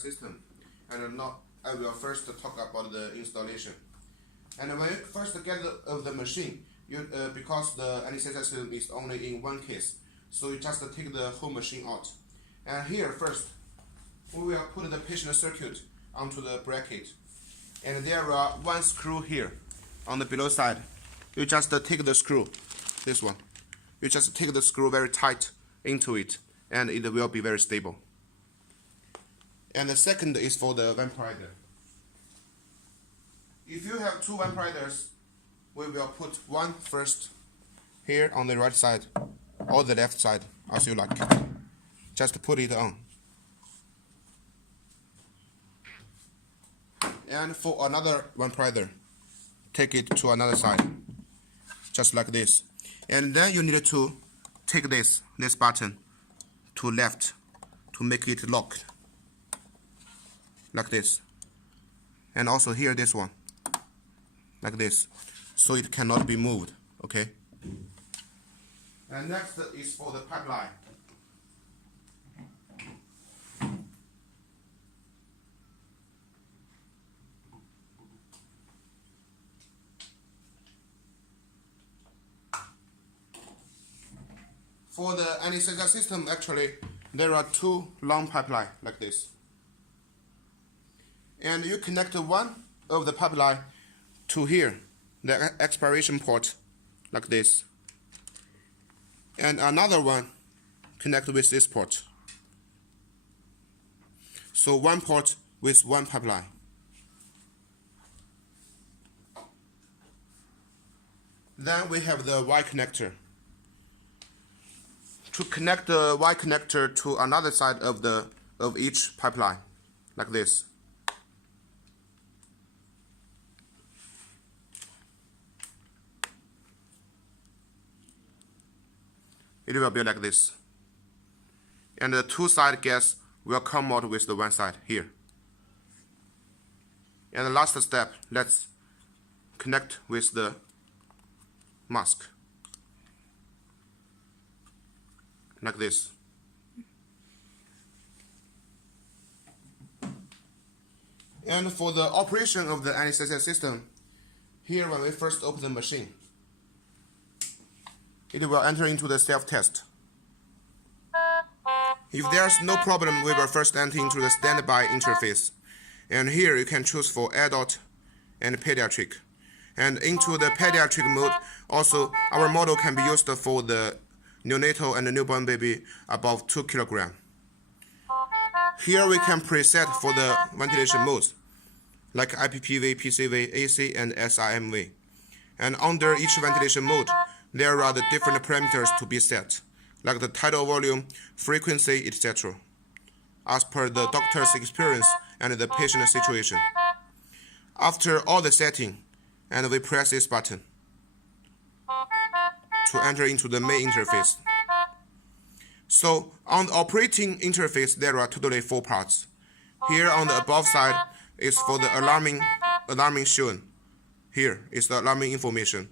system, and not I will first talk about the installation. And when you first get the machine, you because the anesthesia system is only in one case, so you just take the whole machine out. And here first, we will put the patient circuit onto the bracket, and there are one screw here on the below side. You just take the screw, this one. You just take the screw very tight into it, and it will be very stable. And the second is for the ventilator. If you have two ventilators, we will put one first here on the right side or the left side, as you like. Just put it on. And for another ventilator, take it to another side, just like this. And then you need to take this button to left to make it locked, like this. And also here this one, like this, so it cannot be moved, okay? And next is for the pipeline. For the anesthesia system, actually, there are two long pipelines like this. And you connect one of the pipeline to here, the expiration port, like this. And another one connect with this port. So one port with one pipeline. Then we have the Y connector. To connect the Y connector to another side of each pipeline, like this. It will be like this. And the two-side gas will come out with the one side here. And the last step, let's connect with the mask. Like this. And for the operation of the anesthesia system, here when we first open the machine, it will enter into the self-test. If there's no problem, we will first enter into the standby interface. And here you can choose for adult and pediatric. And into the pediatric mode, also our model can be used for the neonatal and newborn baby above 2 kg. Here we can preset for the ventilation modes, like IPPV, PCV, AC, and SIMV. And under each ventilation mode, there are the different parameters to be set, like the tidal volume, frequency, etc., as per the doctor's experience and the patient situation. After all the setting, and we press this button to enter into the main interface. So on the operating interface, there are totally 4 parts. Here on the above side is for the alarming shown. Here is the alarming information.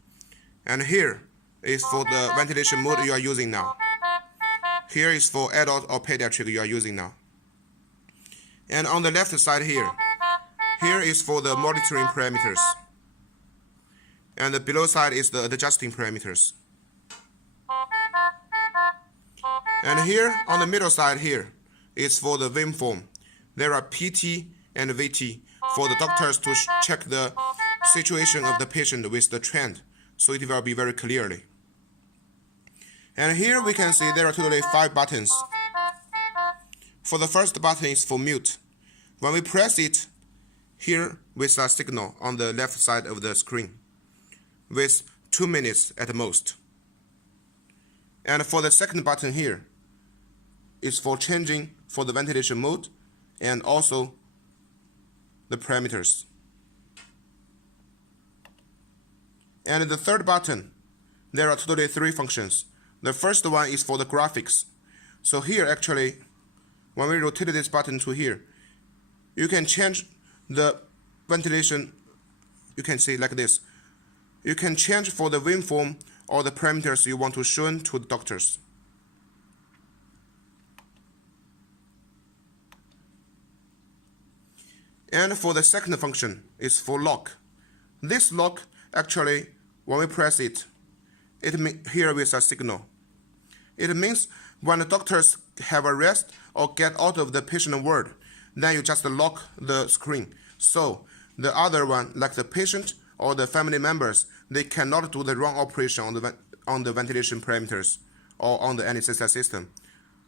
And here is for the ventilation mode you are using now. Here is for adult or pediatric you are using now. And on the left side here is for the monitoring parameters. And the below side is the adjusting parameters. And here on the middle side here is for the waveform. There are PT and VT for the doctors to check the situation of the patient with the trend, so it will be very clearly. And here we can see there are totally 5 buttons. For the first button is for mute. When we press it, here with a signal on the left side of the screen, with 2 minutes at most. And for the second button here, is for changing for the ventilation mode and also the parameters. And the third button, there are totally 3 functions. The first one is for the graphics. So here actually, when we rotate this button to here, you can change the ventilation, you can see like this. You can change for the waveform or the parameters you want to show to the doctors. And for the second function is for lock. This lock actually, when we press it, here with a signal. It means when the doctors have a rest or get out of the patient ward, then you just lock the screen. So the other one, like the patient or the family members, they cannot do the wrong operation on the ventilation parameters or on the anesthesia system.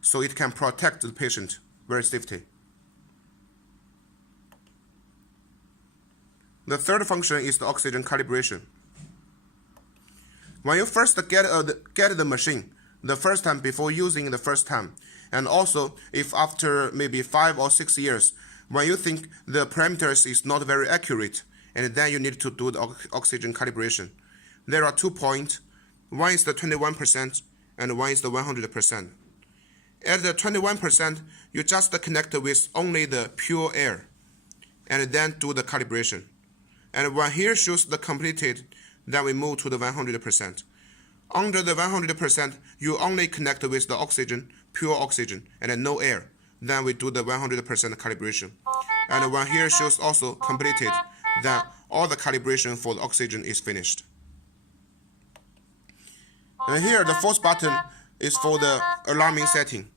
So it can protect the patient very safely. The third function is the oxygen calibration. When you first get the machine, the first time before using the first time, and also if after maybe 5 or 6 years, when you think the parameters is not very accurate, and then you need to do the oxygen calibration. There are 2 points. One is the 21% and one is the 100%. At the 21%, you just connect with only the pure air, and then do the calibration. And when here shows the completed, then we move to the 100%. Under the 100%, you only connect with the oxygen, pure oxygen, and no air. Then we do the 100% calibration. And when here shows also completed, then all the calibration for the oxygen is finished. And here the fourth button is for the alarming setting.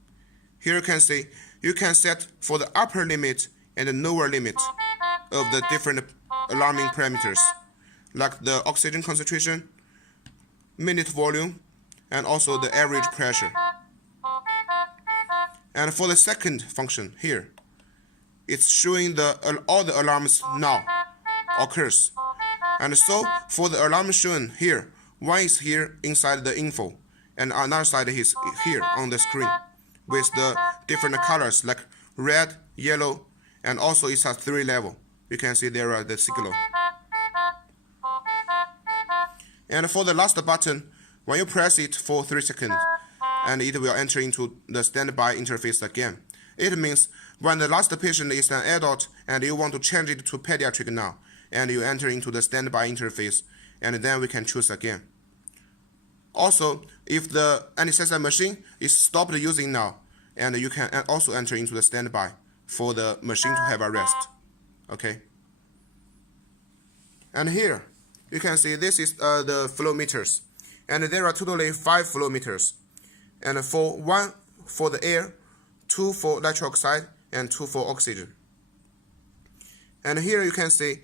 Here you can see you can set for the upper limit and the lower limit of the different alarming parameters, like the oxygen concentration, minute volume, and also the average pressure. And for the second function here, it's showing all the alarms now occurs. And so for the alarm shown here, one is here inside the info, and another side is here on the screen with the different colors like red, yellow, and also it has 3 levels. You can see there are the signal. And for the last button, when you press it for 3 seconds, and it will enter into the standby interface again. It means when the last patient is an adult and you want to change it to pediatric now, and you enter into the standby interface, and then we can choose again. Also, if the anesthesia machine is stopped using now, and you can also enter into the standby for the machine to have a rest. Okay. And here you can see this is the flow meters, and there are totally 5 flow meters, and 1 for the air, 2 for nitric oxide, and 2 for oxygen. And here you can see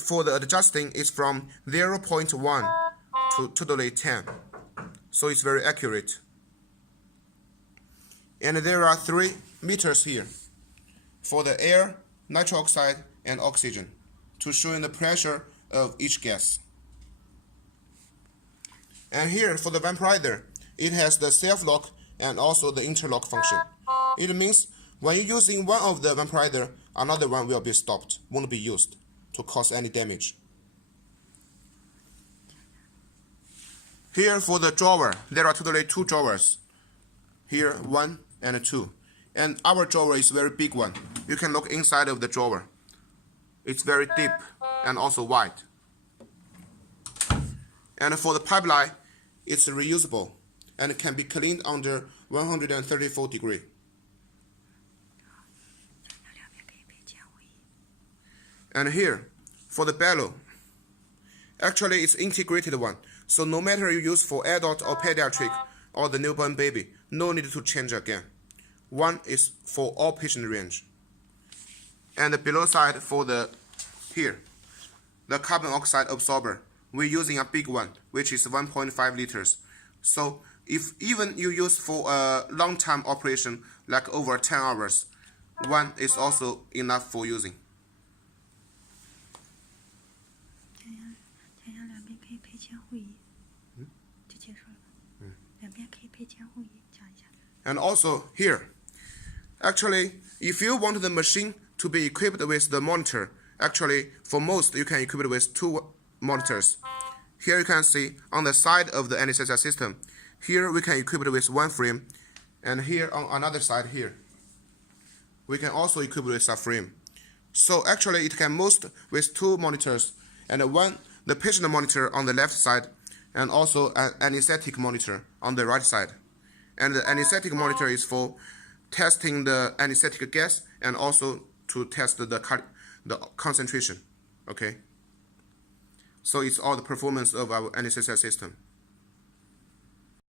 for the adjusting is from 0.1 to totally 10, so it's very accurate. And there are 3 meters here for the air, nitric oxide, and oxygen to show the pressure of each gas. And here for the vaporizer, it has the self-lock and also the interlock function. It means when you're using one of the vaporizer, another one will be stopped, won't be used to cause any damage. Here for the drawer, there are totally 2 drawers. Here 1 and 2. And our drawer is a very big one. You can look inside of the drawer. It's very deep and also wide. And for the pipeline, it's reusable and can be cleaned under 134 degrees. And here, for the bellow, actually it's integrated one. So no matter you use for adult or pediatric or the newborn baby, no need to change again. One is for all patient range. And the below side for the carbon oxide absorber, we're using a big one, which is 1.5 liters. So if even you use for a long time operation, like over 10 hours, one is also enough for using. And also here, actually, if you want the machine to be equipped with the monitor, actually for most you can equip it with 2 monitors. Here you can see on the side of the anesthesia system, here we can equip it with 1 frame, and here on another side here, we can also equip it with a frame. So actually it can most with 2 monitors, and the patient monitor on the left side, and also an anesthetic monitor on the right side. And the anesthetic monitor is for testing the anesthetic gas and also to test the the concentration. Okay. So it's all the performance of our NSSI system.